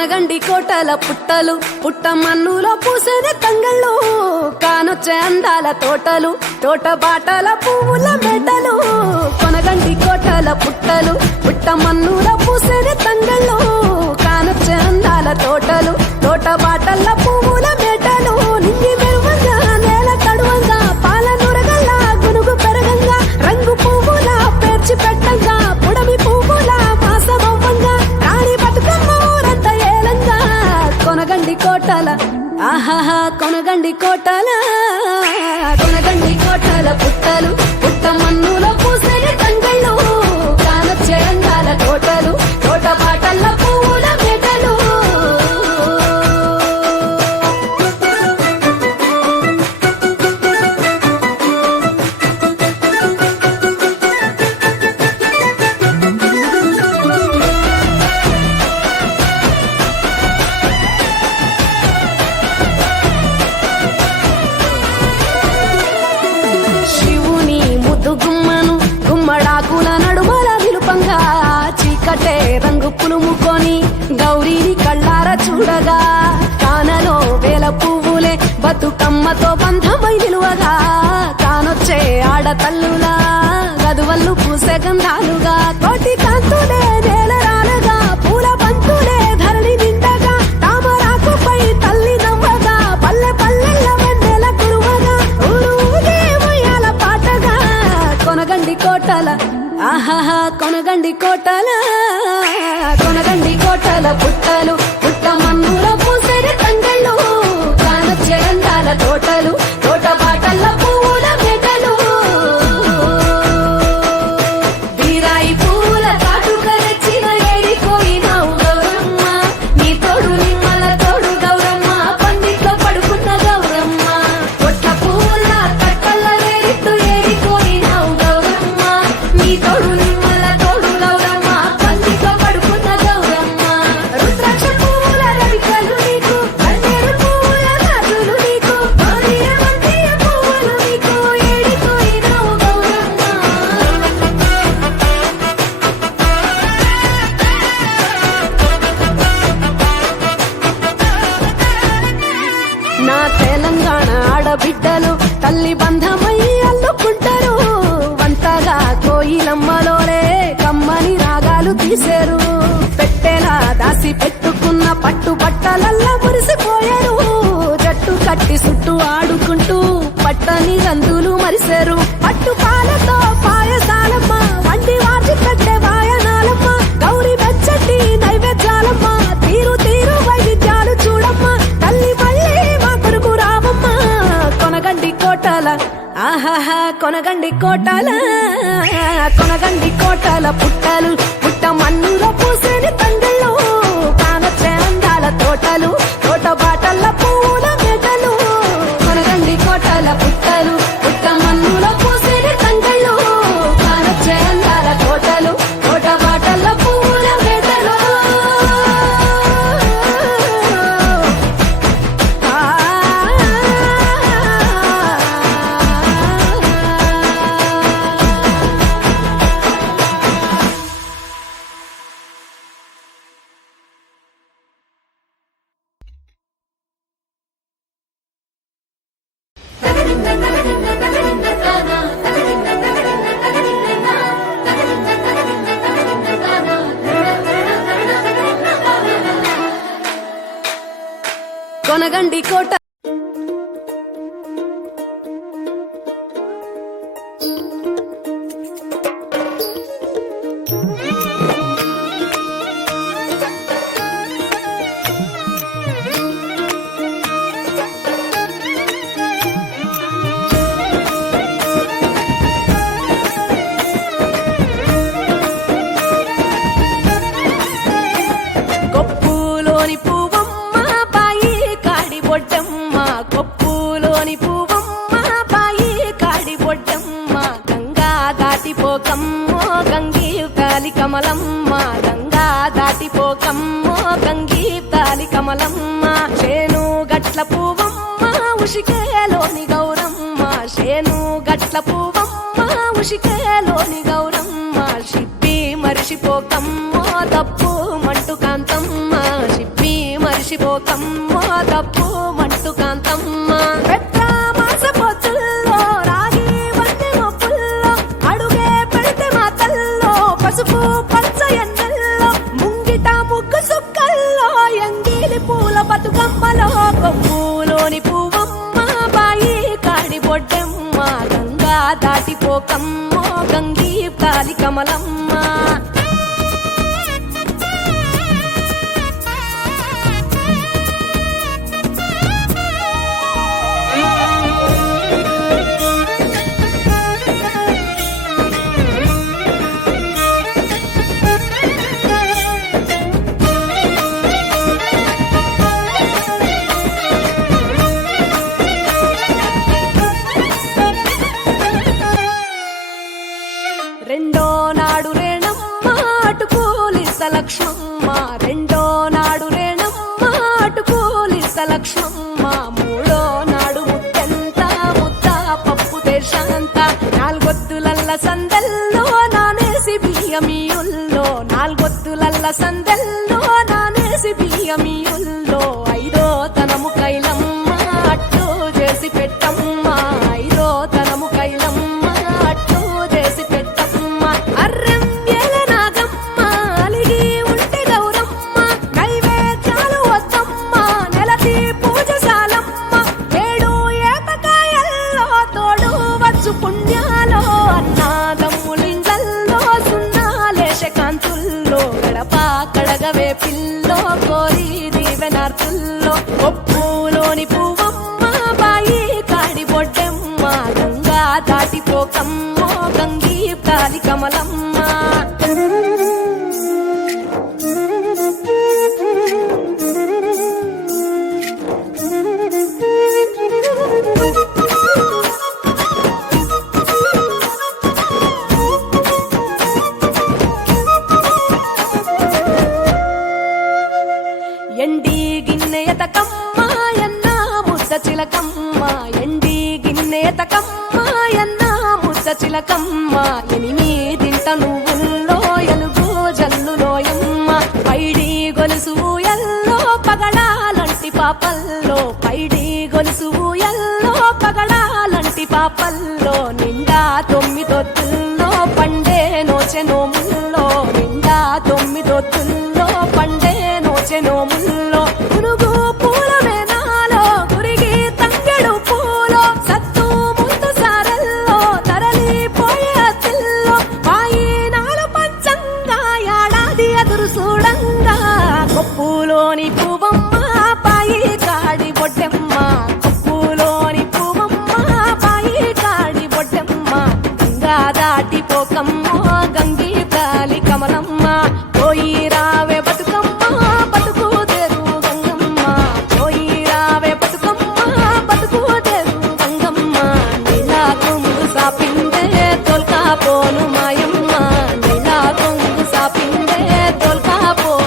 కొనగండి కోటల పుట్టలు పుట్ట మన్నులో పూసేది తంగళ్ళు కానొచ్చే అందాల తోటలు తోట బాటల పువ్వుల మెడలు కొనగండి కోటల పుట్టలు పుట్ట మన్నులో పూసేది తంగళ్ళు కానొచ్చే అందాల తోటలు తోట బాటల పువ్వుల మెడలు నింగి మెరువంగా నేల తడువంగా పాల నురగల్లా గునుగు పెరగంగా రంగు పువ్వుల పేర్చి పెట్టంగా పుడమి పువ్వుల మాసమవ్వంగా రాణి బతుకమ్మ ఊరంత ఏలంగా కొనగండి కోటల ఆహాహా కొనగండి కోటల కొనగండి కోటల పుట్టలు పుట్ట మన్నులో పూసేది తంగళ్ళు కానొచ్చే అందాల తోటలు తోట బాటల పువ్వుల మెడలు శివుని ముద్దు గుమ్మను గుమ్మడాకుల నడుమల విలుపంగా చీకటే రంగు పులుముకొని గౌరీని కళ్ళార చూడగా కానలో వేల పువ్వులే బతుకమ్మతో బంధమై నిలువగా కానొచ్చే ఆడతల్లులా గదువల్లు పూసే గంధాలుగా కోటి కాంతులే నేల రాలగా పూల బంతులే ధరణి నిండగా తామరాకుపై తల్లి నవ్వగా పల్లె పల్లెల్ల వెన్నెల కురువగా ఊరు ఊగే ఉయ్యాల పాటగా కొనగండి కోటల ఆహాహా కొనగండి కోటల కొనగండి కోటల పుట్టలు పుట్ట మన్నులో పూసేది తంగళ్ళు కానొచ్చే అందాల తోటలు తోట బాటల పువ్వుల మెడలు బీరాయి పువ్వుల కాటుక తెచ్చిన ఏడిపోయినావు గౌరమ్మ నీ తోడు నిమ్మల తోడు గౌరమ్మ పందిట్లో పడుకున్న గౌరమ్మ పొట్ల పువ్వుల కట్టల్ల వేరిట్టు ఏడిపోయినావు గౌరమ్మ నీ తోడు నిమ్మల తోడు గౌరమ్మ పందిట్లో పడుకున్న గౌరమ్మ రుద్రాక్ష పువ్వుల రవికలు నీకు కన్నేరు పువ్వుల రాజులు నీకు గౌరీరవంతియ పువ్వులు నీకు ఏడిపోయినావు గౌరమ్మ నా తెలంగాణ ఆడబిడ్డలు తల్లి బంధమై అల్లుకుంటారు వంతగా కోయిలమ్మలోనే కమ్మని రాగాలు తీశారు పెట్టేలా దాసి పెట్టుకున్న పట్టు బట్టలల్లా మురిసిపోయారు జట్టు కట్టి చుట్టూ ఆడుకుంటూ పట్టని రందులు మరిశారు పట్టు పాలతో పాయసాలమ్మ వండి వాటి కట్టే వాయనాలమ్మ గౌరీ వెచ్చటి నైవేద్యాలమ్మ తీరు తీరు వైవిధ్యాలు చూడమ్మ తల్లి మళ్ళీ మా కొరకు రావమ్మ కొనగండి కోటల ఆహాహా కొనగండి కోటల కొనగండి కోటల పుట్టలు పుట్ట మన్నులో పూసేది తంగళ్ళు కానొచ్చే అందాల తోటలు తోట బాటల పువ్వుల మెడలు కొనగండి కోటల పుట్టలు పుట్ట మన్నులో పూసేది తంగళ్ళు కానొచ్చే అందాల తోటలు తోట బాటల పువ్వుల మెడలు కొనగండి కోట కొప్పులోని పువ్వమ్మ బాయి కాడి బొడ్డమ్మ కొప్పులోని పువ్వమ్మ బాయి కాడి బొడ్డమ్మ గంగా దాటిపోకమ్మో గంగీ తాలి కమలమ్మ గంగా దాటిపోకమ్మో గంగీ తాలి కమలమ్మ చేను గట్ల పువ్వమ్మ ఉషికేలోని గౌరమ్మ చేను గట్ల పువ్వమ్మ ఉషికేలోని గౌరమ్మ షిప్పి మరిషిపోకమ్మో తప్పు మంటు కాంతమ్మ షిప్పి మురిసిపోకమ్మో తప్పు మంటు కాంతమ్మ పెద్ద మాసపోతుల్లో రాగి వంటి మొప్పుల్లో అడుగే పెడితే మా తల్లో పసుపు పచ్చ ఎన్నెల్లో ముంగిట ముగ్గు సుక్కల్లో ఎంగిలి పూల బతుకమ్మలో కొమ్ములోని పువ్వమ్మ బాయి కాడి బొడ్డెమ్మ గంగా దాటిపోకమ్మో గంగీ కాలి కమలమ్మ రెండో నాడు రేణమ్మ అటుకూలిస లక్ష్మమ్మ రెండో నాడు రేణమ్మ అటుకూలిస లక్ష్మమ్మ మూడో నాడు ముద్దెంత ముద్ద పప్పు దేశంత నాలుగొత్తులల్ల సందెల్లో నానేసి బియ్యమియుల్లో నాలుగొత్తులల్ల సందెల్లో నానేసి బియ్యమియుల్లో ఐదో తనము కైలమ్మ అట్టు చేసి పెట్టమ్మ ఐదో తనము కైలమ్మ అట్టు చేసి పెట్టమ్మ అర్రం ఏల నాగమ్మ అలిగి ఉంటే గౌరమ్మ నైవేద్యాలు వద్దమ్మ నెలతి పూజశాలమ్మ ఏడు ఏపకాయల్లో తోడు వచ్చు పుణ్యాలో అన్నాదమ్ములింగల్లో సున్నాలేశ కాంతుల్లో గడప కడగవే పిల్లో కోరి దీవెనార్తుల్లో ఒప్పులోని పువ్వమ్మ బాయి కాడి బొడ్డెమ్మ గంగా దాటిపోకమ్మో గంగీ కాలి కమలమ్మ ఎండి గిన్నెయతకమ్మ ఎన్న ముద్ద చిలకమ్మ ఎండి గిన్నెయతకమ్మ ఎన్న ముద్ద చిలకమ్మ ఎనిమిదింట నువ్వుల్లో ఎలుగు జల్లులోయమ్మ పైడి గొలుసు ఎల్లో పగడాలంటి పాపల్లో పైడి గొలుసు ఎల్లో పగడాలంటి పాపల్లో నిండా తొమ్మిదొత్తుల్లో పండే నోచె నోముల్లో నిండా తొమ్మిదొత్తుల్లో పండే నోచె నోముల్లో పునుగు పూల మేనాలో గురిగి తంగెడు పూలో సత్తు ముందు సారల్లో తరలిపోయే అతిల్లో పాయి నాలు పంచంగా ఏడాది ఎదురు చూడంగా కొప్పులోని పువ్వమ్మ పాయి కాడి బొడ్డెమ్మ కొప్పులోని పువ్వమ్మ పాయి కాడి బొడ్డెమ్మ గంగా దాటిపోకమ్మ